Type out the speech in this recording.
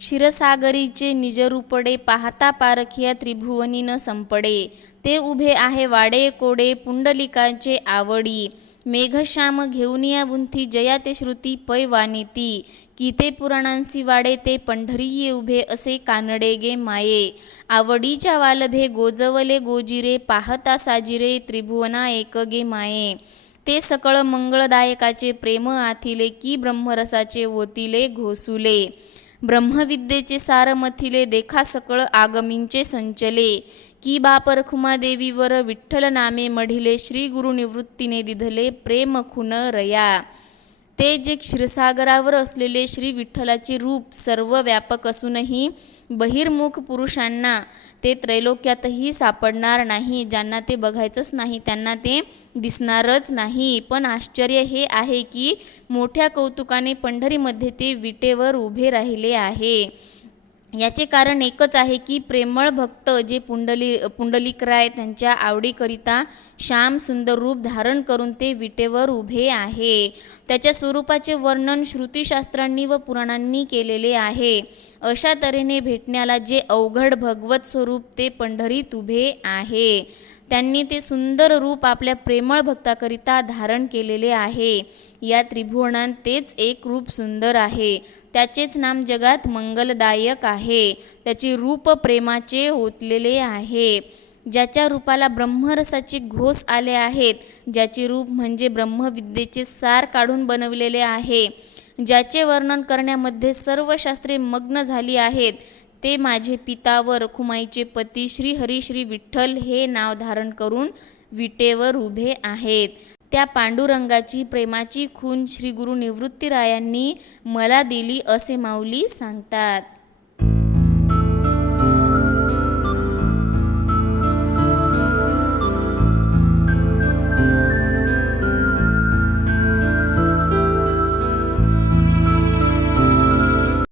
क्षीरसागरीचे निजरूपडे पाहता पारखिया त्रिभुवनी न संपडे. ते उभे आहे वाडे कोडे पुंडलिकाचे आवडी. मेघश्याम घेऊन या बुंथी जया ते श्रुती पै वानिती की ते पुराणांसी वाडे ते पंढरीये उभे असे कानडे गे माये. आवडीच्या वालभे गोजवले गोजिरे पाहता साजिरे त्रिभुवना एक गे माये. ते सकळ मंगळदायकाचे प्रेम आथिले की ब्रह्मरसाचे ओतिले घोसुले. ब्रह्मविद्येचे सार मथिले देखा सकळ आगमींचे संचले. की बापरखुमा देवीवर विठ्ठल नामे मढिले श्री गुरु निवृत्तीने दिधले प्रेम खुन रया. ते जे क्षीरसागरावर असलेले श्री विठ्ठलाचे रूप सर्व व्यापक असूनही बहिर्मुख पुरुषांना ते त्रैलोक्यातही सापडणार नाही ज्यांना ते बघायचंच नाही त्यांना ते दिसणारच नाही. पण आश्चर्य हे आहे की मोठ्या कौतुकाने पंढरीमध्ये ते विटेवर उभे राहिले आहे. याचे कारण एकच आहे की प्रेमळ भक्त जे पुंडली पुंडलिकराय त्यांच्या आवडीकरिता श्याम सुंदर रूप धारण करून ते विटेवर उभे आहे. त्याच्या स्वरूपाचे वर्णन श्रुतीशास्त्रांनी व पुराणांनी केलेले आहे. अशा तऱ्हेने भेटण्याला जे अवघड भगवत स्वरूप ते पंढरीत उभे आहे. त्यांनी ते सुंदर रूप आपल्या प्रेमळ भक्ताकरिता धारण केलेले आहे. या त्रिभुवनात तेच एक रूप सुंदर आहे. त्याचेच नाम जगात मंगलदायक आहे. त्याचे रूप प्रेमाचे ओतलेले आहे. ज्याच्या रूपाला ब्रह्मरसाचे घोष आले आहेत ज्याचे रूप म्हणजे ब्रह्मविद्येचे सार काढून बनवलेले आहे. ज्याचे वर्णन करण्यामध्ये सर्व शास्त्रे मग्न झाली आहेत ते माझे पिता व रखुमाईचे पती श्री हरी श्री विठ्ठल हे नाव धारण करून विटेवर उभे आहेत. त्या पांडुरंगाची प्रेमाची खून श्री गुरु निवृत्तीरायांनी मला दिली असे माऊली सांगतात.